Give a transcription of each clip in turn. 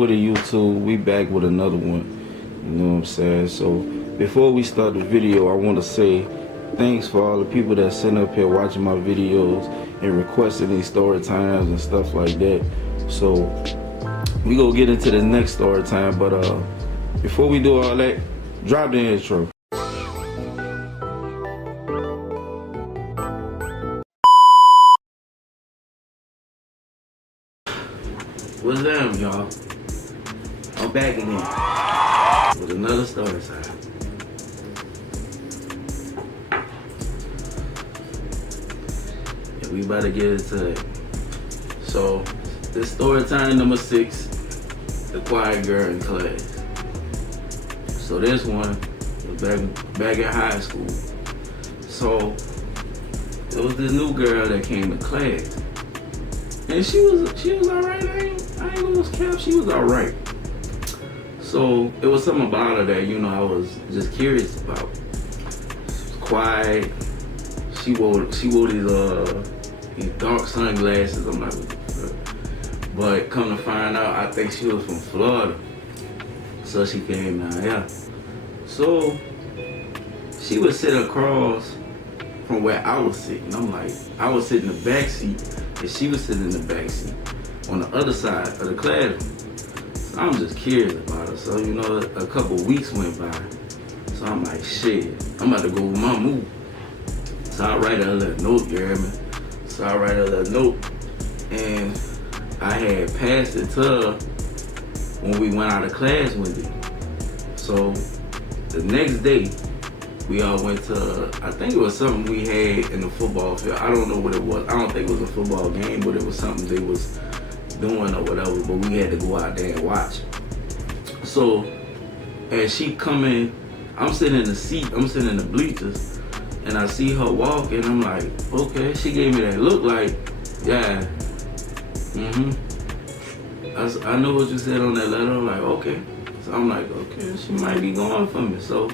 With a YouTube, we back with another one. You know what I'm saying? So before we start the video, I want to say thanks for all the people that sitting up here watching my videos and requesting these story times and stuff like that. So we gonna get into the next story time, but before we do all that, drop the intro. What's up, y'all? I'm back again with another story time. And we about to get into it. So, this story time number 6, the quiet girl in class. So this one was back in high school. So, it was this new girl that came to class. And she was alright, I ain't gonna cap, she was alright. So it was something about her that, I was just curious about. She was quiet. She wore these dark sunglasses. I'm like, what the fuck? But come to find out, I think she was from Florida. So she came down here. So she would sit across from where I was sitting. I'm like, I was sitting in the back seat, and she was sitting in the back seat on the other side of the classroom. So I'm just curious about her. So, a couple weeks went by. So I'm like, shit, I'm about to go with my move. So I write her a little note, you hear me? So I write her a little note, and I had passed it to her when we went out of class with it. So the next day, we all went to, I think it was something we had in the football field. I don't know what it was. I don't think it was a football game, but it was something they was doing or whatever, but we had to go out there and watch. So as she coming, I'm sitting in the seat, I'm sitting in the bleachers, and I see her walking. I'm like, okay. She gave me that look like, yeah, I know what you said on that letter. I'm like, okay. So I'm like, okay, she might be going for me. So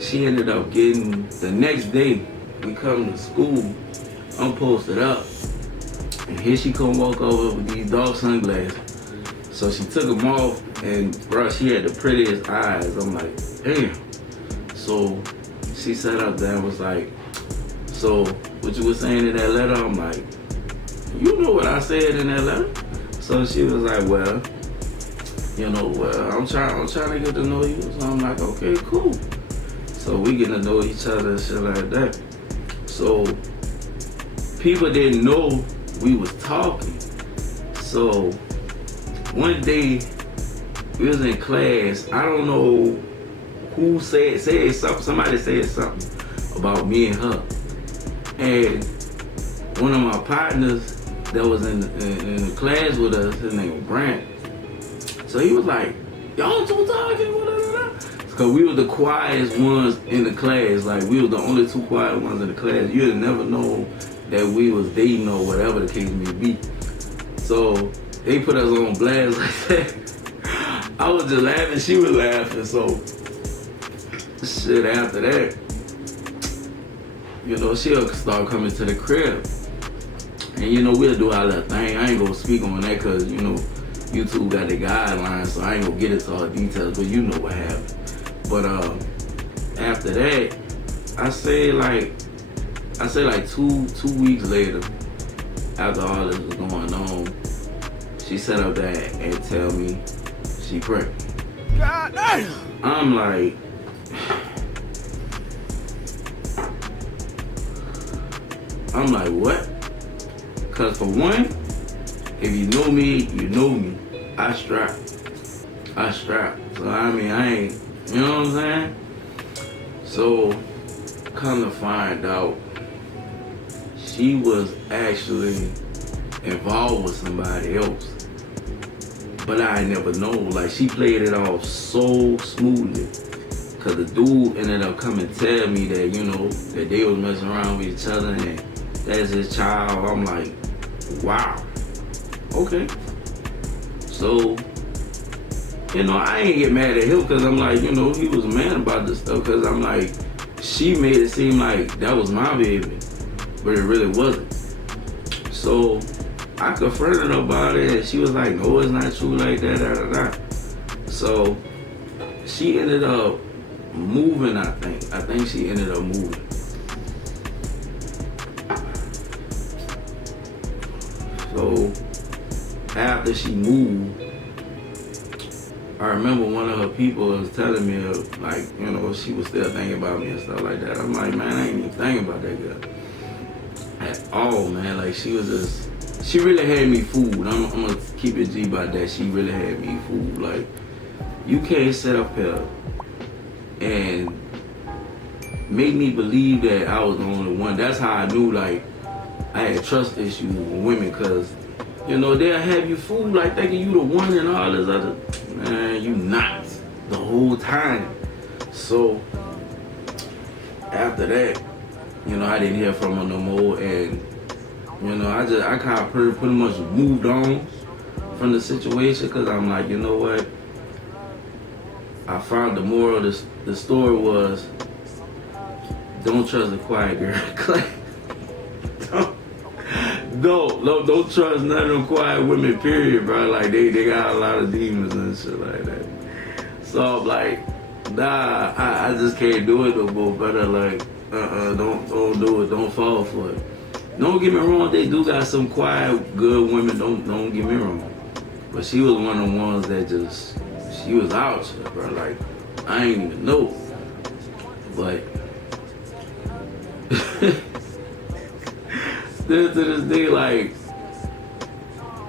she ended up getting, the next day, we come to school, I'm posted up, and here she come walk over with these dark sunglasses. So she took them off, and bro, she had the prettiest eyes. I'm like, damn. So she sat up there and was like, so what you were saying in that letter? I'm like, you know what I said in that letter? So she was like, well, I'm trying to get to know you. So I'm like, okay, cool. So we getting to know each other and shit like that. So people didn't know we was talking. So one day we was in class. I don't know who said something. Somebody said something about me and her. And one of my partners that was in the class with us, his name was Brent. So he was like, y'all two talking, whatever. Cause we were the quietest ones in the class. Like, we were the only 2 quiet ones in the class. You'd never know that we was dating or whatever the case may be. So they put us on blast like that. I was just laughing, she was laughing. So shit, after that, she'll start coming to the crib. And we'll do our little thing. I ain't gonna speak on that cause YouTube got the guidelines, so I ain't gonna get into all the details, but you know what happened. But after that, I say like 2 weeks later, after all this was going on, she sat up there and tell me she pregnant. God damn! I'm like, what? Cause for one, if you know me, you know me. I strap. So I mean, I ain't, you know what I'm saying? So come to find out, she was actually involved with somebody else. But I never know. Like, she played it off so smoothly. Cause the dude ended up coming and tell me that, that they was messing around with each other and that's his child. I'm like, wow. Okay. So, I ain't get mad at him because I'm like, he was mad about this stuff because I'm like, she made it seem like that was my baby, but it really wasn't. So I confronted her about it, and she was like, no, it's not true like that, da, da, da. So she ended up moving, I think. I think she ended up moving. So after she moved, I remember one of her people was telling me, like, you know, she was still thinking about me and stuff like that. I'm like, man, I ain't even thinking about that girl at all, man. Like, she was just, she really had me fooled. I'm gonna keep it G about that. She really had me fooled. Like, you can't sit up here and make me believe that I was the only one. That's how I knew, like, I had trust issues with women, because, you know, they'll have you fooled, like, thinking you the one and all this other. Man, you not the whole time. So after that, you know, I didn't hear from her no more, and you know, I kind of pretty much moved on from the situation, because I'm like, you know what? I found the moral of the story was, don't trust a quiet girl. Don't trust none of them quiet women, period, bro. Like, they got a lot of demons and shit like that. So I'm like, nah, I just can't do it no more, brother. Like, don't do it. Don't fall for it. Don't get me wrong, they do got some quiet, good women. Don't get me wrong. But she was one of the ones that just, she was out shit, bro. Like, I ain't even know. But still to this day, like,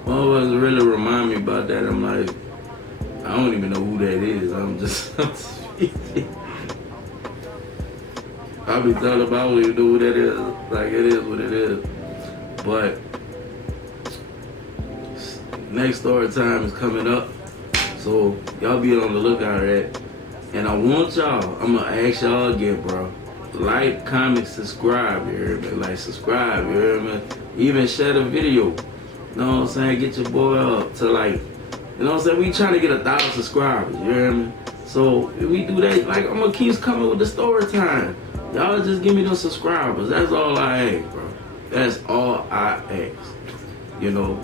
motherfuckers really remind me about that. I'm like, I don't even know who that is. I'm speaking. I be telling about, I don't even know who that is. Like, it is what it is. But next story time is coming up, so y'all be on the lookout for that. And I want y'all, I'm gonna ask y'all again, bro. Like, comment, subscribe, you hear me? Like, subscribe, you hear me? Even share the video. You know what I'm saying? Get your boy up to, like, you know what I'm saying? We trying to get 1,000 subscribers, you hear me? So if we do that, like, I'm gonna keep coming with the story time. Y'all just give me those subscribers. That's all I ask, bro. That's all I ask. You know?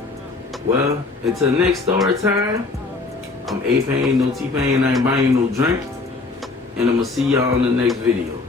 Well, until next story time, I'm A-Pain, no T-Pain, I ain't buying you no drink. And I'm gonna see y'all in the next video.